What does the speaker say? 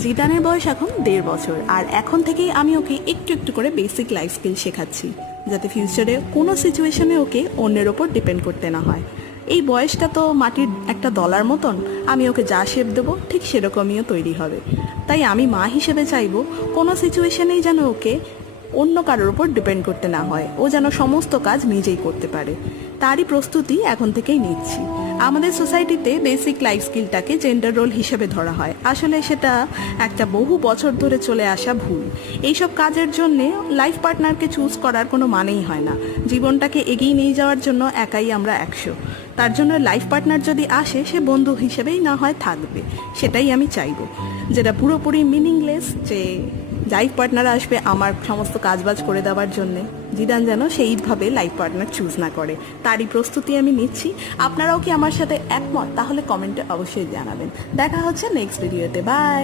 জিদানের বয়স এখন 1.5 বছর, আর এখন থেকেই আমি ওকে একটু একটু করে বেসিক লাইফ স্কিল শেখাচ্ছি, যাতে ফিউচারে কোনো সিচুয়েশনে ওকে অন্যের ওপর ডিপেন্ড করতে না হয়। এই বয়সটা তো মাটির একটা দলার মতন, আমি ওকে যা শেপ দেবো ঠিক সেরকমইও তৈরি হবে। তাই আমি মা হিসেবে চাইবো কোনো সিচুয়েশনেই যেন ওকে অন্য কারোর উপর ডিপেন্ড করতে না হয়, ও যেন সমস্ত কাজ নিজেই করতে পারে। তারই প্রস্তুতি এখন থেকেই নিচ্ছি। আমাদের সোসাইটিতে বেসিক লাইফ স্কিলটাকে জেন্ডার রোল হিসেবে ধরা হয়, আসলে সেটা একটা বহু বছর ধরে চলে আসা ভুল। এইসব কাজের জন্যে লাইফ পার্টনারকে চুজ করার কোনো মানেই হয় না। জীবনটাকে এগিয়ে নিয়ে যাওয়ার জন্য একাই আমরা 100। তার জন্য লাইফ পার্টনার যদি আসে, সে বন্ধু হিসেবেই না হয় থাকবে, সেটাই আমি চাইবো। যেটা পুরোপুরি মিনিংলেস যে লাইফ পার্টনার আসবে আমার সমস্ত কাজবাজ করে দেওয়ার জন্যে, জিদান যেন সেইভাবে লাইফ পার্টনার চুজ না করে, তারই প্রস্তুতি আমি নিচ্ছি। আপনারাও কি আমার সাথে একমত? তাহলে কমেন্টে অবশ্যই জানাবেন। দেখা হচ্ছে নেক্সট ভিডিওতে। বাই।